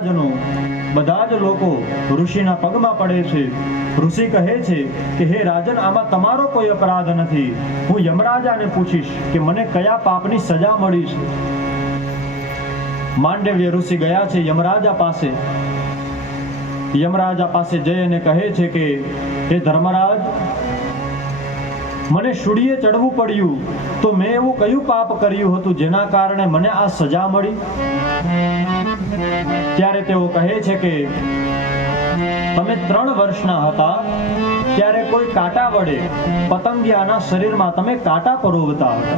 જનો બધા જ લોકો ઋષિના પગમાં પડે છે. ઋષિ કહે છે કે, હે રાજન, આમાં તમારો કોઈ અપરાધ નથી. હું યમરાજાને પૂછીશ કે, મને કયા પાપની સજા મળી છે? માંડવ્ય ઋષિ ગયા છે યમરાજા પાસે. યમરાજા પાસે જઈ અને કહે છે કે, હે ધર્મરાજ, મને શુડીએ ચડવું પડ્યું. તો મેં એવું કયું પાપ કર્યું હતું જેના કારણે મને આ સજા મળી? ત્યારે તેઓ કહે છે કે, તમે ત્રણ વર્ષના હતા, ત્યારે કોઈ કાંટા વડે પતંગિયાના શરીરમાં તમે કાંટા પરોવતા હતા.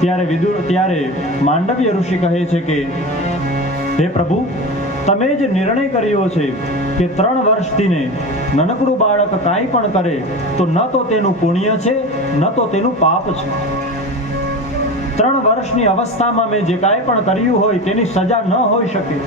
ત્યારે વિદુર, ત્યારે માંડવ્ય ઋષિ કહે છે કે, હે પ્રભુ, તમે જ નિર્ણય કર્યો છે કે ત્રણ વર્ષથી ને નાનકડું બાળક કાંઈ પણ કરે, તો ન તો તેનું પુણ્ય છે, ન તો તેનું પાપ છે. ત્રણ વર્ષની અવસ્થામાં મેં જે કાંઈ પણ કર્યું હોય તેની સજા ન હોઈ શકે.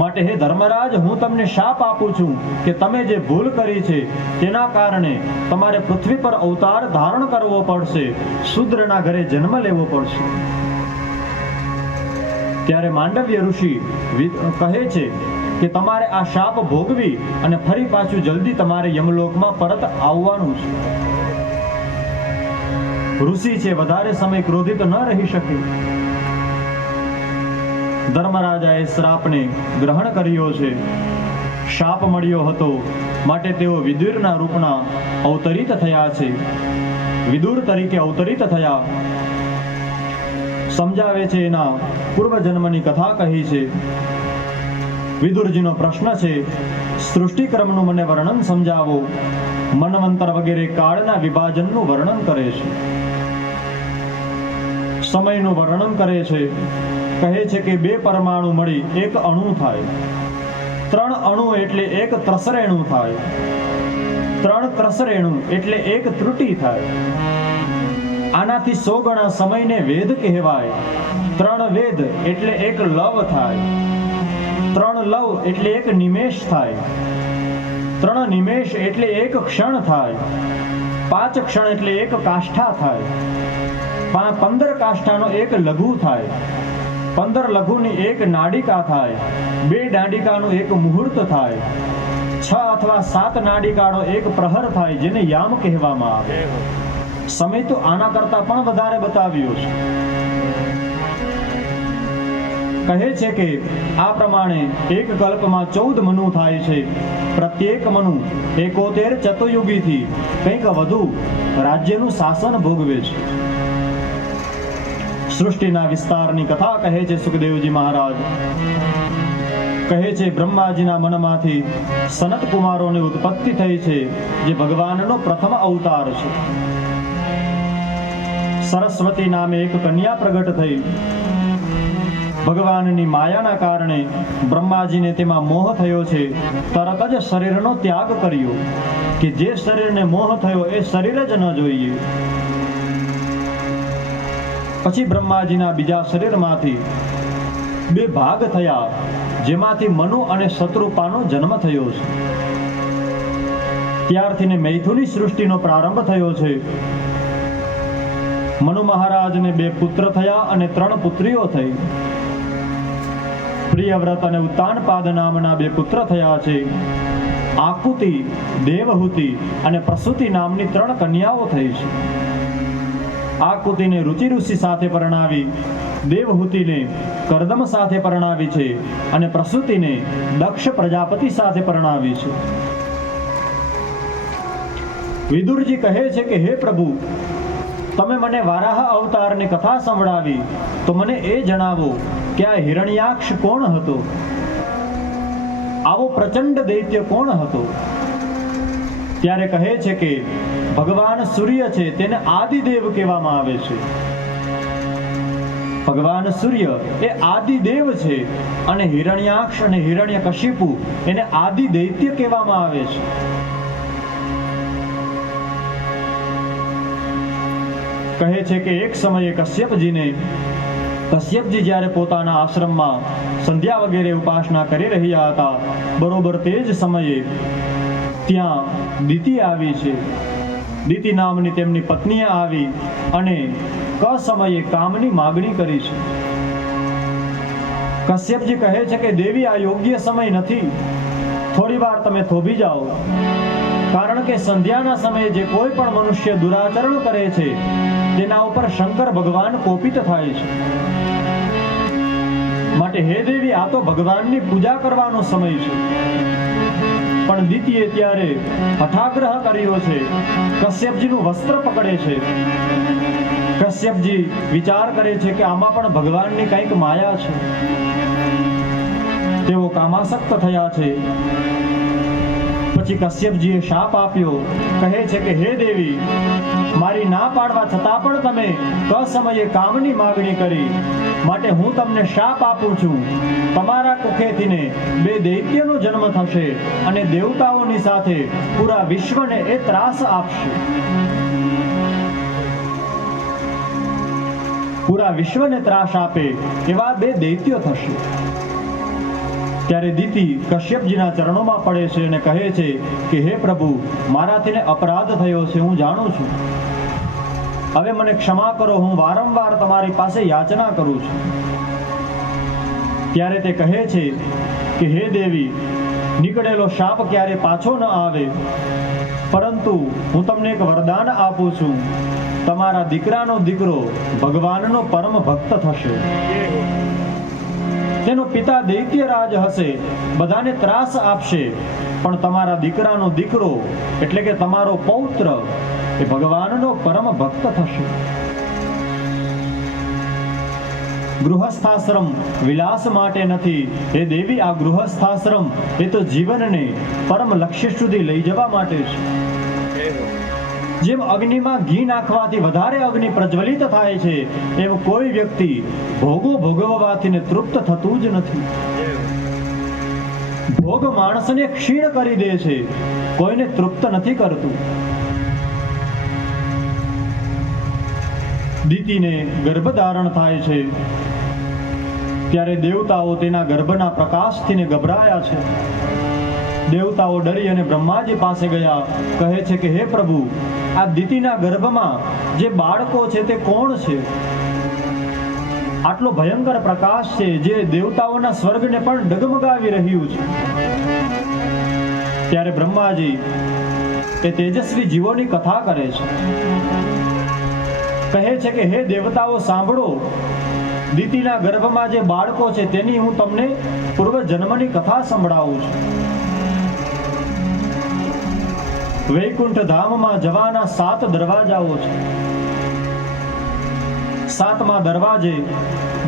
માટે હે ધર્મરાજ, હું તમને શાપ આપું છું કે તમે જે ભૂલ કરી છે તેના કારણે તમારે પૃથ્વી પર અવતાર ધારણ કરવો પડશે, શુદ્રના ઘરે જન્મ લેવો પડશે. ત્યારે માંડવ્ય ઋષિ કહે છે કે તમારે આ શાપ ભોગવી અને ફરી પાછું જલ્દી તમારે યમલોકમાં પરત આવવાનું છે. ઋષિ છે, વધારે સમય ક્રોધિત ન રહી શકે. ધર્મરાજાએ શ્રાપને ગ્રહણ કર્યો છે. શાપ મળ્યો હતો. માટે તેઓ વિદુરના રૂપના અવતરિત થયા છે. વિદુર તરીકે અવતરિત થયા. સમજાવે છે, એના પૂર્વજન્મની કથા કહી છે. વિદુરજીનો પ્રશ્ન છે, સૃષ્ટિક્રમનું મને વર્ણન સમજાવો. મનવંતર વગેરે કાળના વિભાજનનું વર્ણન કરે છે. સમયનું વર્ણન કરે છે. કહે છે કે બે પરમાણુ મળી, એક અણુ થાય. ત્રણ અણુ એટલે એક ત્રસરેણુ થાય. ત્રણ ત્રસરેણુ એટલે એક ત્રુટી થાય. આનાથી સો ગણા સમયને વેદ કહેવાય. ત્રણ વેદ એટલે એક લવ થાય. ત્રણ લવ એટલે એક નિમેષ થાય. ત્રણ નિમેષ એટલે એક ક્ષણ થાય. પાંચ ક્ષણ એટલે એક કાષ્ઠા થાય. પંદર કાષ્ઠાનો એક લઘુ થાય. પંદર લઘુની એક નાડિકા થાય. બે દાંડિકાનું એક મુહૂર્ત થાય. છ અથવા સાત નાડિકાનો એક પ્રહર થાય જેને યામ કહેવામાં આવે. સમય તો આના કરતા પણ વધારે બતાવ્યો છે. કહે છે કે આ પ્રમાણે એક કલ્પમાં ચૌદ મનુ થાય છે. પ્રત્યેક મનુ એકોતેર ચતુયુગીથી કંઈક વધુ રાજ્યનું શાસન ભોગવે છે. સૃષ્ટિના વિસ્તારની કથા કહે છે સુખદેવજી મહારાજ. કહે છે બ્રહ્માજીના મનમાંથી સનત કુમારોની ઉત્પત્તિ થઈ છે, જે ભગવાનનો પ્રથમ અવતાર છે. સરસ્વતી નામે એક કન્યા પ્રગટ થઈ. ભગવાનની માયાના કારણે બ્રહ્માજીને તેમાં મોહ થયો છે. તરત જ શરીરનો ત્યાગ કર્યો કે જે શરીરને મોહ થયો એ શરીર જ ન જોઈએ. પછી બ્રહ્માજીના બીજા શરીરમાંથી બે ભાગ થયા, જેમાંથી મનુ અને શત્રુપાનો જન્મ થયો છે. ત્યારથી મૈથુની સૃષ્ટિનો પ્રારંભ થયો છે. મનુ મહારાજને બે પુત્ર થયા અને ત્રણ પુત્રીઓ થઈ. પ્રિયવ્રત અને ઉત્તાનપાદ નામના બે પુત્ર થયા છે. આકુતિ, દેવહૂતિ અને પ્રસૂતિ નામની ત્રણ કન્યાઓ થઈ છે. આકુતિને રુચિ ઋષિ સાથે પરણાવી, દેવહૂતિને કરદમ સાથે પરણાવી છે અને પ્રસૂતિને દક્ષ પ્રજાપતિ સાથે પરણાવી છે. વિદુરજી કહે છે કે, હે પ્રભુ, તમે મને વારાહ અવતારની કથા સંભળાવી, તો મને એ જણાવો કે આ હિરણ્યાક્ષ કોણ હતો? આવો પ્રચંડ દૈત્ય કોણ હતો? ત્યારે કહે છે કે, ભગવાન સૂર્ય છે, તેને આદિદેવ કહેવામાં આવે છે. ભગવાન સૂર્ય એ આદિદેવ છે અને હિરણ્યાક્ષ અને હિરણ્ય કશિપુ એને આદિ દૈત્ય કહેવામાં આવે છે. કહે છે કે, એક સમયે કશ્યપજીને કશ્યપજી જ્યારે પોતાના આશ્રમમાં સંધ્યા વગેરે ઉપાસના કરી રહ્યા હતા, બરોબર તે જ સમયે ત્યાં દિતિ આવી છે. દિતિ નામની તેમની પત્નીએ આવી અને કસમયે કામની માગણી કરી છે. કશ્યપજી કહે છે કે, દેવી, આ યોગ્ય સમય નથી. થોડી વાર તમે થોભી જાઓ. કારણ કે સંધ્યાના સમયે જે કોઈ પણ મનુષ્ય દુરાચરણ કરે છે, તેના ઉપર શંકર ભગવાન કોપિત થાય છે. માટે હે દેવી, આ તો ભગવાનની પૂજા કરવાનો સમય છે. પણ દીતીએ ત્યારે હઠાગ્રહ કર્યો છે. કશ્યપજીનું વસ્ત્ર પકડે છે. કશ્યપજી વિચાર કરે છે કે આમાં પણ ભગવાનની કંઈક માયા છે. તેઓ કામાસક્ત થયા છે. પછી કશ્યપજીએ શાપ આપ્યો. કહે છે કે, હે દેવી, મારી ના પાડવા છતાં પણ તમે કસમયે કામની માગણી કરી. માટે હું તમને શાપ આપું છું. તમારા કુખેથીને બે દૈત્યનો જન્મ થશે અને દેવતાઓની સાથે પૂરા વિશ્વને એ ત્રાસ આપશે. પૂરા વિશ્વને ત્રાસ આપે એવા બે દૈત્યો થશે. ત્યારે દીતિ કશ્યપજીના ચરણોમાં પડે છે અને કહે છે કે, હે પ્રભુ, મારાથી અપરાધ થયો છે, હું જાણું છું. હવે મને ક્ષમા કરો, હું વારંવાર તમારી પાસે યાચના કરું છું. ત્યારે તે કહે છે કે, હે દેવી, નીકળેલો શાપ ક્યારે પાછો ન આવે, પરંતુ હું તમને એક વરદાન આપું છું. તમારા દીકરાનો દીકરો ભગવાનનો પરમ ભક્ત થશે. તેનો પિતા દૈત્યરાજ હશે, બધાને ત્રાસ આપશે. પણ તમારા દીકરાનો દીકરો, એટલે કે તમારો પૌત્ર, એ ભગવાનનો પરમ ભક્ત થશે. ગૃહસ્થાશ્રમ વિલાસ માટે નથી. એ દેવી આ ગૃહસ્થાશ્રમ, એ તો જીવનને પરમ લક્ષ્ય સુધી લઈ જવા માટે છે. જેમ અગ્નિમાં ઘી નાખવાથી વધારે અગ્નિ પ્રજ્વલિત થાય છે, એમ કોઈ વ્યક્તિ ભોગો ભોગવવાથી તૃપ્ત થતું જ નથી. ભોગ માણસને ક્ષીણ કરી દે છે, કોઈને તૃપ્ત નથી કરતું. દીતીને ગર્ભધારણ થાય છે, ત્યારે દેવતાઓ તેના ગર્ભના પ્રકાશથી ગભરાયા છે. દેવતાઓ ડરી અને બ્રહ્માજી પાસે ગયા. કહે છે કે, હે પ્રભુ, આ દીતીના ગર્ભમાં જે બાળકો છે તે કોણ છે? આટલો ભયંકર પ્રકાશ છે જે દેવતાઓના સ્વર્ગને પણ ડગમગાવી રહ્યું છે. ત્યારે બ્રહ્માજી એ તેજસ્વી જીવોની કથા કરે છે. કહે છે કે, હે દેવતાઓ, સાંભળો. દીતીના ગર્ભમાં જે બાળકો છે તેની હું તમને પૂર્વ જન્મની કથા સંભળાવું છું. વૈકુંઠ ધામમાં જવાના સાત દરવાજાઓ છે. સાતમા દરવાજે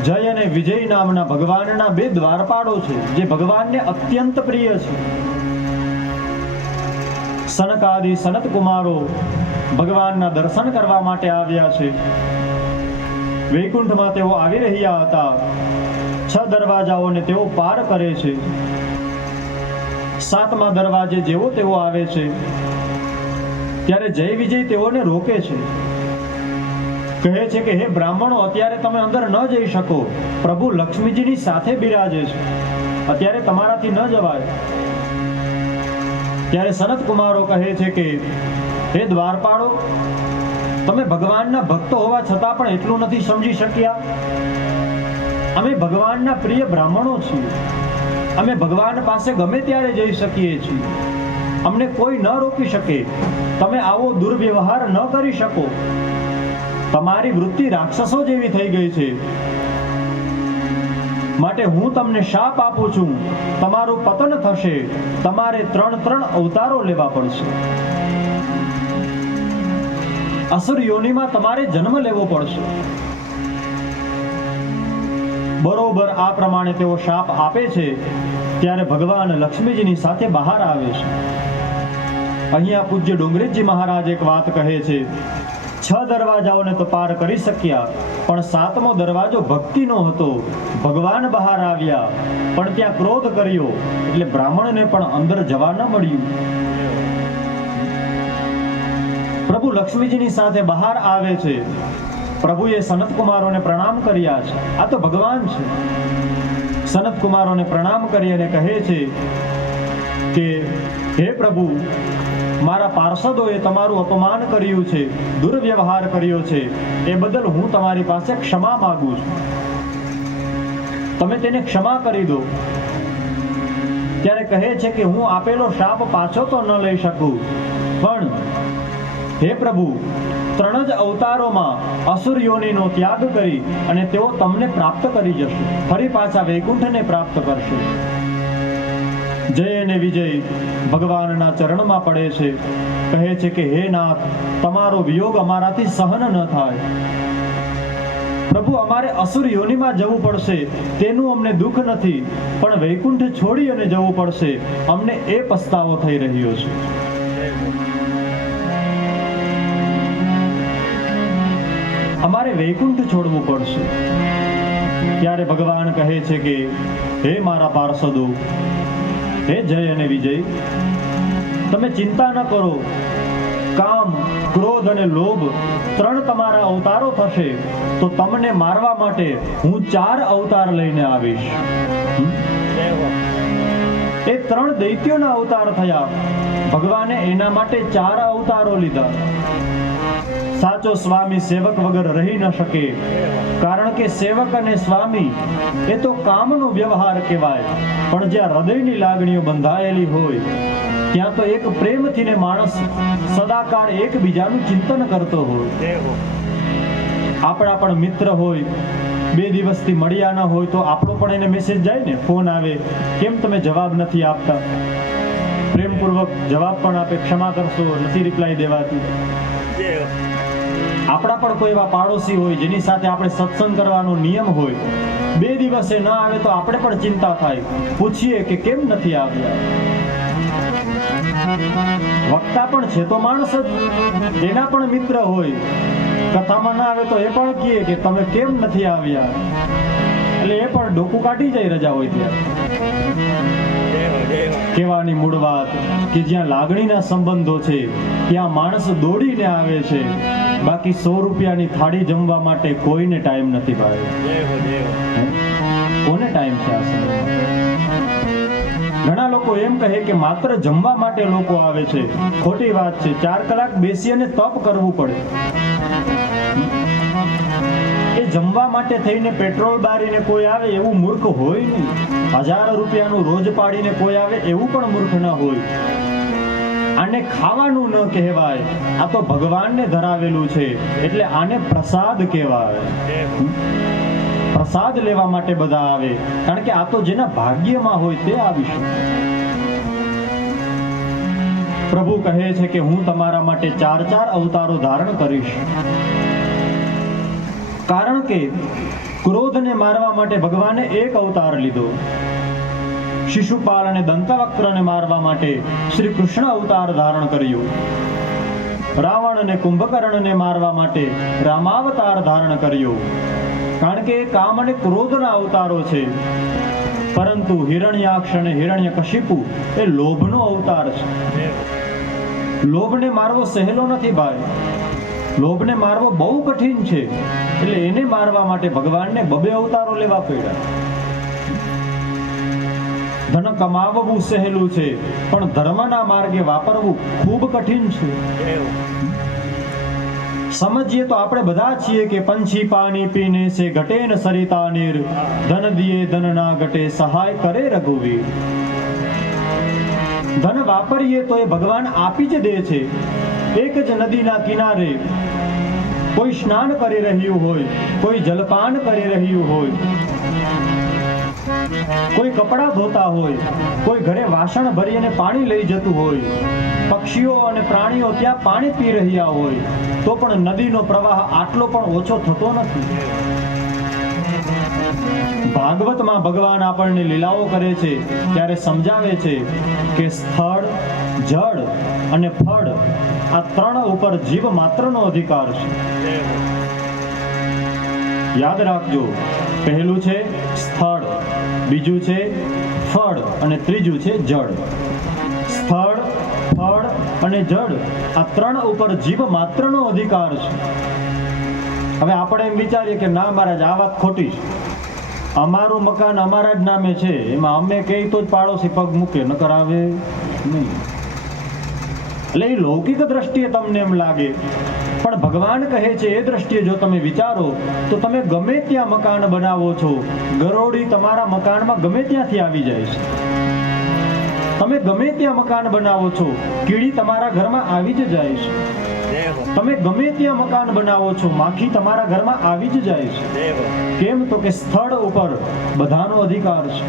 જય અને વિજય નામના ભગવાનના બે દ્વારપાળો છે, જે ભગવાનને અત્યંત પ્રિય છે. સનકાદી સનત કુમારો ભગવાનના દર્શન કરવા માટે આવ્યા છે. વૈકુંઠમાં તેઓ આવી રહ્યા હતા. છ દરવાજાઓને તેઓ પાર કરે છે. સાતમા દરવાજે જેવો તેઓ આવે છે ત્યારે જય વિજય તેઓને રોકે છે. કહે છે કે, હે બ્રાહ્મણો, અત્યારે તમે અંદર ન જઈ શકો. પ્રભુ લક્ષ્મીજીની સાથે બિરાજે છે. અત્યારે તમારાથી ન જવાય. ત્યારે સનત કુમારો કહે છે કે, હે દ્વારપાળો, તમે ભગવાનના ભક્તો હોવા છતાં પણ એટલું નથી સમજી શક્યા? અમે ભગવાનના પ્રિય બ્રાહ્મણો છીએ. અમે ભગવાન પાસે ગમે ત્યારે જઈ શકીએ છીએ. અમને કોઈ ન રોકી શકે. તમે આવો દુર્વ્યવહાર ન કરી શકો. તમારી વૃત્તિ રાક્ષસો જેવી થઈ ગઈ છે. માટે હું તમને શાપ આપું છું. તમારું પતન થશે. તમારે ત્રણ ત્રણ અવતારો લેવા પડશે. અસુર યોનિમાં તમારે જન્મ લેવો પડશે. બરોબર આ પ્રમાણે તેઓ શાપ આપે છે. ત્યારે ભગવાન લક્ષ્મીજીની સાથે બહાર આવે છે. અહીંયા પૂજ્ય ડુંગરેજી મહારાજ એક વાત કહે છે, છ દરવાજાઓને તો પાર કરી શક્યા, પણ સાતમો દરવાજો ભક્તિનો હતો. ભગવાન બહાર આવ્યા, પણ ત્યાં ક્રોધ કર્યો, એટલે બ્રાહ્મણને પણ અંદર જવા ન મળ્યું. પ્રભુ લક્ષ્મીજીની સાથે બહાર આવે છે. પ્રભુએ સનત કુમારોને પ્રણામ કર્યા છે. આ તો ભગવાન છે. સનત કુમારોને પ્રણામ કરી અને કહે છે કે, હે પ્રભુ મારા પાર્ષદોએ તમારું અપમાન કર્યું છે, દુર્વ્યવહાર કર્યો છે. એ બદલ હું તમારી પાસે ક્ષમા માંગુ છું. તમે તેને ક્ષમા કરી દો. ત્યારે કહે છે કે હું આપેલો શાપ પાછો તો ન લઈ શકું. પણ, હે પ્રભુ, ત્રણ જ અવતારોમાં અસુર યોનિનો ત્યાગ કરી અને તેઓ તમને પ્રાપ્ત કરી જશે. ફરી પાછા વૈકુંઠને પ્રાપ્ત કરશે. જય અને વિજય ભગવાનના ચરણમાં પડે છે. કહે છે કે, હે નાથ, તમારો વિયોગ અમારાથી સહન ન થાય. પ્રભુ, અમારે અસુર યોનિમાં જવું પડશે. તેનું અમને દુઃખ નથી, પણ વૈકુંઠ છોડી અને જવું પડશે. અમને એ પસ્તાવો થઈ રહ્યો છે. અમારે વૈકુંઠ છોડવું પડશે. ત્યારે ભગવાન કહે છે કે, હે મારા પાર્ષદો હે જય અને વિજય. તમે ચિંતા ન કરો. કામ, ક્રોધ અને લોભ ત્રણ તમારા અવતારો થશે. તો તમને મારવા માટે હું ચાર અવતાર લઈને આવીશ. એ ત્રણ દૈત્યોના અવતાર થયા. ભગવાને એના માટે ચાર અવતારો લીધા. સાચો સ્વામી સેવક વગર રહી ન શકે. કારણ કે સેવક અને સ્વામી એ તો કામનો વ્યવહાર કહેવાય. પણ જ્યાં હૃદયની લાગણીઓ બંધાયેલી હોય, ત્યાં તો એક પ્રેમથી ને માણસ સદાકાળ એકબીજાનું ચિંતન કરતો હોય. આપણા પણ મિત્ર હોય, બે દિવસથી મળ્યા ન હોય તો આપણો પણ એને મેસેજ જાય ને ફોન આવે, કેમ તમે જવાબ નથી આપતા? પ્રેમપૂર્વક જવાબ પણ આપે, ક્ષમા કરશો, નથી રિપ્લાય દેવાતી. આપણા પણ કોઈ એવા પાડોશી હોય જેની સાથે આપણે સત્સંગ કરવાનો નિયમ હોય, બે દિવસે ન આવે તો આપણે પણ ચિંતા થાય. પૂછીએ કે કેમ નથી આવ્યા? વક્તા પણ છે તો માણસ જ. એના પણ મિત્ર હોય. કથામાં ના આવે તો એ પણ કહે કે તમે કેમ નથી આવ્યા? એટલે એ પણ ડોકું કાઢી જાય રજા હોય ત્યાં. કહેવાની મૂળ વાત કે જ્યાં લાગણીના સંબંધો છે, ત્યાં માણસ દોડીને આવે છે. બાકી સો રૂપિયાની થાળી જમવા માટે કોઈને ટાઈમ નથી ભાઈ. કોને ટાઈમ છે ઘણા લોકો એમ કહે કે માત્ર જમવા માટે લોકો આવે છે. ખોટી વાત છે. ચાર કલાક બેસી અને તપ કરવું પડે. જમવા માટે થઈને પેટ્રોલ બારીને કોઈ આવે એવું મૂર્ખ હોય નહીં. હજાર રૂપિયાનું રોજ પાડીને કોઈ આવે એવું પણ મૂર્ખ ન હોય. આને ખાવાનું ન કહેવાય. આ તો ભગવાનને ધરાવેલું છે. એટલે આને પ્રસાદ કહેવાય. પ્રસાદ લેવા માટે બધા આવે. કારણ કે આ તો જેના ભાગ્યમાં હોય તે આવી પ્રભુ કહે છે કે હું તમારા માટે ચાર ચાર અવતારો ધારણ કરીશ. કારણ કે ક્રોધને મારવા માટે ભગવાને એક અવતાર લીધો. શિશુપાલ અને દંતવક્રને મારવા માટે શ્રી કૃષ્ણ અવતાર ધારણ કર્યું. રાવણ અને કુંભકર્ણને મારવા માટે રામાવતાર ધારણ કર્યો. કારણ કે કામ અને ક્રોધના અવતારો છે. પરંતુ હિરણ્યાક્ષ અને હિરણ્યકશિપુ એ લોભનો અવતાર છે. લોભને મારવો સહેલો નથી ભાઈ. લોભને મારવો બહુ કઠિન છે. એટલે એને મારવા માટે ભગવાનને બબે અવતારો લેવા પડ્યા. ધન કમાવવું સહેલું છે, પણ ધર્મના માર્ગે વાપરવું ખૂબ કઠિન છે. સમજીએ તો આપણે બધા છીએ કે પંછી પાણી પીને છે ઘટે ન સરિતા નીર. ધન દિયે ધન ના ઘટે, સહાય કરે રઘુવીર. ધન વાપરીએ તો એ ભગવાન આપી જ દે છે. એક જ નદીના કિનારે કોઈ સ્નાન કરી રહ્યું હોય, કોઈ જલપાન કરી રહ્યું હોય, કોઈ કપડાં ધોતા હોય, કોઈ ઘરે વાસણ ભરીને પાણી લઈ જતું હોય, પક્ષીઓ અને પ્રાણીઓ ત્યાં પાણી પી રહ્યા હોય, તો પણ નદીનો પ્રવાહ આટલો પણ ઓછો થતો નથી. ભાગવતમાં ભગવાન આપણને લીલાઓ કરે છે, ત્યારે સમજાવે છે કે સ્થળ જળ અને ફળ આ ત્રણ ઉપર જીવ માત્રનો અધિકાર છે. યાદ રાખજો, પહેલું છે સ્થળ, બીજું છે ફળ અને ત્રીજું છે જળ. સ્થળ, ફળ અને જળ આ ત્રણ ઉપર જીવ માત્રનો અધિકાર છે. હવે આપણે એમ વિચારીએ કે ના મહારાજ, આ વાત ખોટી છે. અમારું મકાન અમારા જ નામે છે, એમાં અમે કહીએ તો જ પાડોશી પગ મૂકે, નકર આવે નહીં. એટલે એ લૌકિક દ્રષ્ટિએ તમને એમ લાગે. પણ ભગવાન કહે છે એ દ્રષ્ટિએ જો તમે વિચારો તો તમે ગમે ત્યાં મકાન બનાવો છો. ગરોળી તમારા મકાનમાં ગમે ત્યાંથી આવી જાય છે. તમે ગમે ત્યાં મકાન બનાવો છો કીડી તમારા ઘરમાં આવી જ જાય છે. તમે ગમે ત્યાં મકાન બનાવો છો માખી તમારા ઘરમાં આવી જ જાય છે. કેમ તો કે સ્થળ ઉપર બધાનો અધિકાર છે.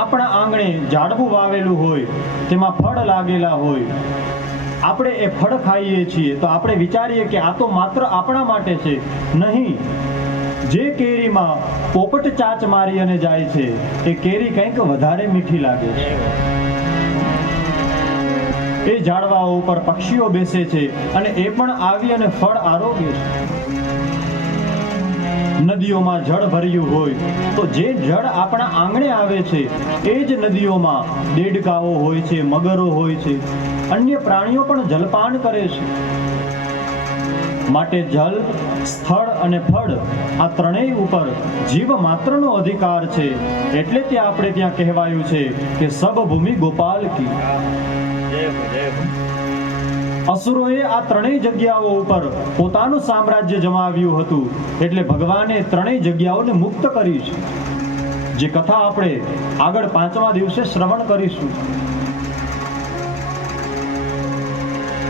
આપણા આંગણે ઝાડવું વાવેલું હોય, તેમાં ફળ લાગેલા હોય, આપણે એ ફળ ખાઈએ છીએ, તો આપણે વિચારીએ કે આ તો માત્ર આપણા માટે છે. નહીં. જે કેરીમાં પોપટ ચાચ મારી અને જાય છે, એ કેરી કંઈક વધારે મીઠી લાગે છે. એ ઝાડવાઓ ઉપર પક્ષીઓ બેસે છે અને એ પણ આવી અને ફળ આરોગ્ય છે. નદીઓમાં જળ ભર્યું હોય, તો જે જળ આપણા આંગણે આવે છે, એ જ નદીઓમાં દેડકાઓ હોય છે, મગરો હોય છે, અન્ય પ્રાણીઓ પણ જલપાન કરે છે. માટે જલ, સ્થળ અને ફળ આ ત્રણેય ઉપર જીવ માત્રનો અધિકાર છે, એટલે ત્યાં આપણે ત્યાં કહેવાયું છે કે સબ ભૂમિ ગોપાલ કી. અસુરોએ આ ત્રણેય જગ્યાઓ ઉપર પોતાનું સામ્રાજ્ય જમાવ્યું હતું. એટલે ભગવાને ત્રણેય જગ્યાઓને મુક્ત કરી છે. જે કથા આપણે આગળ પાંચમા દિવસે શ્રવણ કરીશું.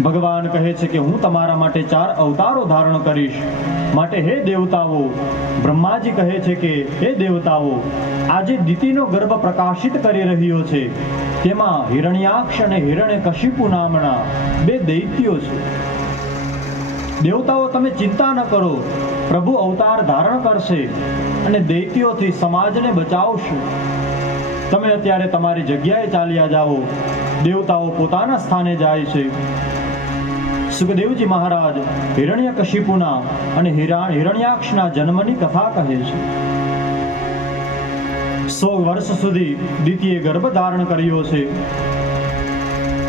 ભગવાન કહે છે કે હું તમારા માટે ચાર અવતારો ધારણ કરીશ. માટે હે દેવતાઓ, બ્રહ્માજી કહે છે કે, હે દેવતાઓ, આજે દિતિનો ગર્ભ પ્રકાશિત કરી રહ્યો છે. તેમાં હિરણ્યાક્ષ અને હિરણ્ય કશિપુ નામના બે દૈત્યો છે. દેવતાઓ તમે ચિંતા ન કરો. પ્રભુ અવતાર ધારણ કરશે અને દૈત્યોથી સમાજને બચાવશે. તમે અત્યારે તમારી જગ્યાએ ચાલ્યા જાઓ. દેવતાઓ પોતાના સ્થાને જાય છે. સુખદેવજી મહારાજ હિરણ્ય કશિપુના અને હિરા, હિરણ્યાક્ષના જન્મની કથા કહે છે. સો વર્ષ સુધી દીતીએ ગર્ભ ધારણ કર્યો છે.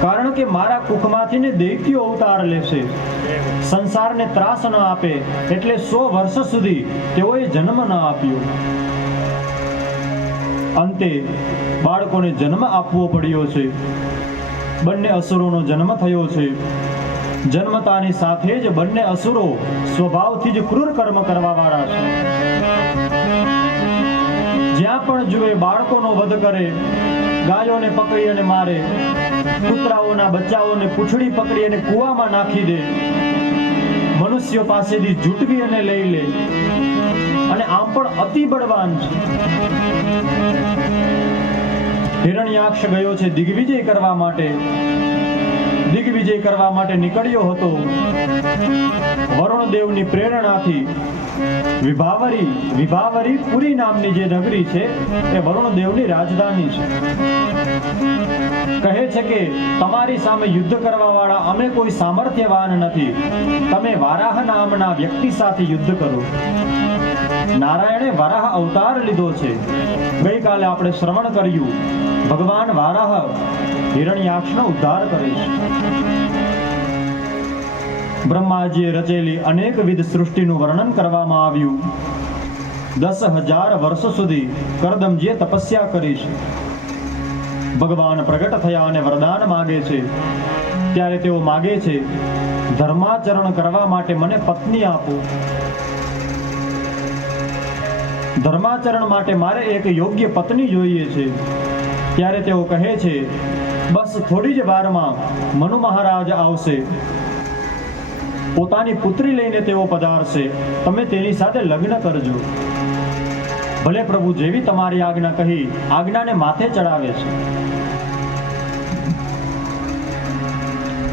કારણ કે મારા કુખમાંથી ને દૈત્યો અવતાર લેશે. સંસારને ત્રાસ ન આપે એટલે સો વર્ષ સુધી તેઓએ જન્મ ન આપ્યો. અંતે બાળકોને જન્મ આપવો પડ્યો છે. બંને અસુરોનો જન્મ થયો છે. જન્મતાની સાથે જ બંને અસુરો સ્વભાવથી જ ક્રૂર કર્મ કરવાવાળા છે. જ્યાં પણ જુએ, બાળકોનો વધ કરે, ગાયોને પકડી અને મારે. કૂતરાઓના બચ્ચાઓને પૂંછડી પકડી અને કૂવામાં નાખી દે. મનુષ્યો પાસેથી જૂટવી અને લઈ લે. અને આમ પણ અતિ બળવાન છે. હિરણ્યાક્ષ ગયો છે દિગ્વિજય કરવા માટે. દિગ્વિજય કરવા માટે નીકળ્યો હતો. વરુણ દેવની પ્રેરણાથી વિભાવરી વિભાવરી પુરી નામની જે નગરી છે, એ વરુણદેવની રાજધાની છે. કહે છે કે, તમારી સામે યુદ્ધ કરવા વાળા અમે કોઈ સામર્થ્યવાન નથી. તમે વારાહ નામના વ્યક્તિ સાથે યુદ્ધ કરો. નારાયણે વરાહ અવતાર લીધો છે. ગઈકાલે આપણે શ્રવણ કર્યું, ભગવાન વારાહ હિરણ્યાક્ષનો ઉદ્ધાર કરે છે. બ્રહ્માજીએ રચેલી અનેકવિધ સૃષ્ટિનું વર્ણન કરવામાં આવ્યું. દસ હજાર વર્ષ સુધી કરદમજીએ તપસ્યા કરી છે. ભગવાન પ્રગટ થયા અને વરદાન માગે છે. ત્યારે તેઓ માગે છે, ધર્માચરણ કરવા માટે મને પત્ની આપો. ધર્માચરણ માટે મારે એક યોગ્ય પત્ની જોઈએ છે. ત્યારે તેઓ કહે છે, બસ થોડી જ વારમાં મનુ મહારાજ આવશે. પોતાની પુત્રી લઈને તેઓ પધારશે. તમે તેની સાથે લગ્ન કરજો. ભલે પ્રભુ જેવી તમારી આજ્ઞા કહી આજ્ઞાને માથે ચડાવે છે.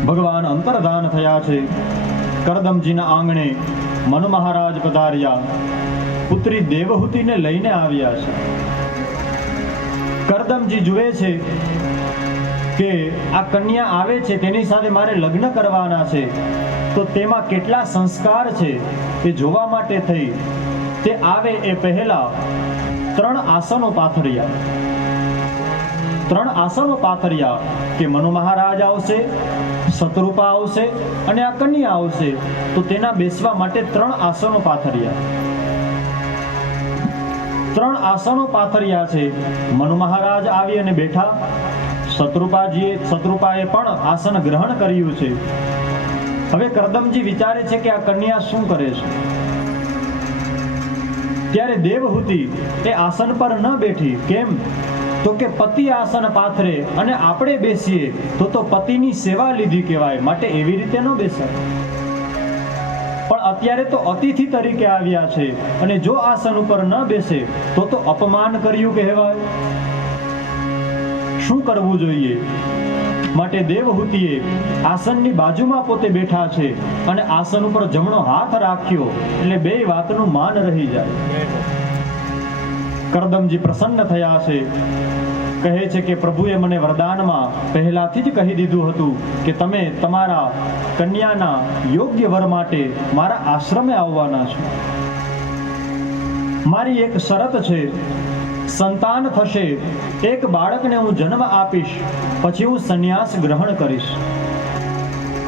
ભગવાન અંતરધાન થયા છે. કરદમજીના આંગણે મનુ મહારાજ પધાર્યા. પુત્રી દેવહૂતિને લઈને આવ્યા છે. કરદમજી જુએ છે કે આ કન્યા આવે છે, તેની સાથે મારે લગ્ન કરવાના છે. તો તેમાં કેટલા સંસ્કાર છે તે જોવા માટે થઈ. તે આવે એ પહેલા ત્રણ આસનો પાથર્યા. ત્રણ આસનો પાથર્યા કે મનુ મહારાજ આવશે શત્રુપા આવશે અને આ કન્યા આવશે. તો તેના બેસવા માટે ત્રણ આસનો પાથર્યા. ત્રણ આસનો પાથર્યા છે. મનુ મહારાજ આવી અને બેઠા. શત્રુપાજીએ શત્રુપાએ પણ આસન ગ્રહણ કર્યું છે. હવે કરદમજી વિચારે છે કે આ કન્યા શું કરે છે? ત્યારે દેવહૂતિ એ આસન પર ન બેઠી. કેમ? તો કે પતિ આસન પાથરે અને આપણે બેસીએ, તો તો પતિની સેવા લીધી કહેવાય. માટે એવી રીતે ન બેસાય. પણ અત્યારે તો અતિથિ તરીકે આવ્યા છે અને જો આસન ઉપર ન બેસે, તો તો અપમાન કર્યું કહેવાય. શું કરવું જોઈએ? માટે દેવહૂતિએ આસનની બાજુમાં પોતે બેઠા છે અને આસન ઉપર જમણો હાથ રાખ્યો. એટલે બે વાતનું માન રહી જાય. કરદમજી પ્રસન્ન થયા છે. કહે છે કે, પ્રભુએ મને વરદાનમાં પહેલાથી જ કહી દીધું હતું કે તમે તમારા કન્યાના યોગ્ય વર માટે મારા આશ્રમે આવવાના છો. મારી એક શરત છે સંતાન થશે, એક બાળકને હું જન્મ આપીશ, પછી હું સંન્યાસ ગ્રહણ કરીશ.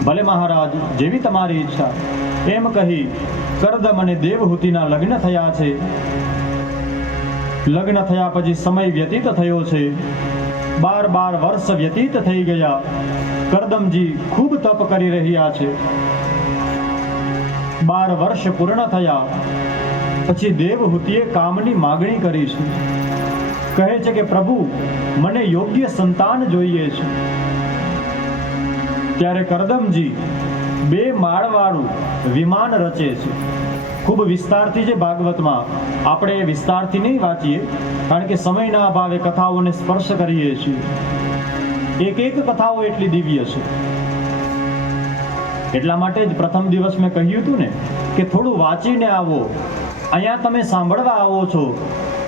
ભલે મહારાજ, જેવી તમારી ઈચ્છા. એમ કહી કરદમ અને દેવહૂતિના લગ્ન થયા છે. લગ્ન થયા પછી સમય વ્યતીત થયો છે. બાર બાર વર્ષ વ્યતીત થઈ ગયા. કરદમજી ખૂબ તપ કરી રહ્યા છે. બાર વર્ષ પૂર્ણ થયા. પછી દેવહૂતિએ કામની માગણી કરી છે. કહે છે કે પ્રભુ, મને યોગ્ય સંતાન જોઈએ છે. ત્યારે કરદમજી બે માળવાળું વિમાન રચે છે. ખૂબ વિસ્તારથી છે ભાગવતમાં. આપણે વિસ્તારથી નહીં વાંચીએ, કારણ કે સમયના અભાવે કથાઓને સ્પર્શ કરીએ છીએ. એક એક કથાઓ એટલી દિવ્ય છે. એટલા માટે જ પ્રથમ દિવસ મેં કહ્યું હતું ને, કે થોડું વાંચીને આવો. અહીંયા તમે સાંભળવા આવો છો.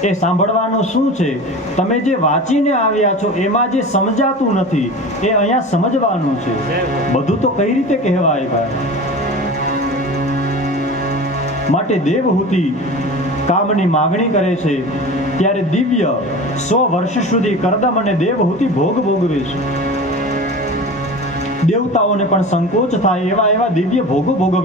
એ સાંભળવાનું શું છે? તમે જે વાંચીને આવ્યા છો, એમાં જે સમજાતું નથી, એ અહીંયા સમજવાનું છે. બધું તો કઈ રીતે કહેવાય ભાઈ? માટે દેવહૂતિ કામની માગણી કરે છે, ત્યારે દિવ્ય સો વર્ષ સુધી કરદમ અને દેવહૂતિ ભોગ ભોગવે છે. દેવતાઓને પણ સંકોચ થાય, એવા એવા દિવ્ય ભોગો ભોગવે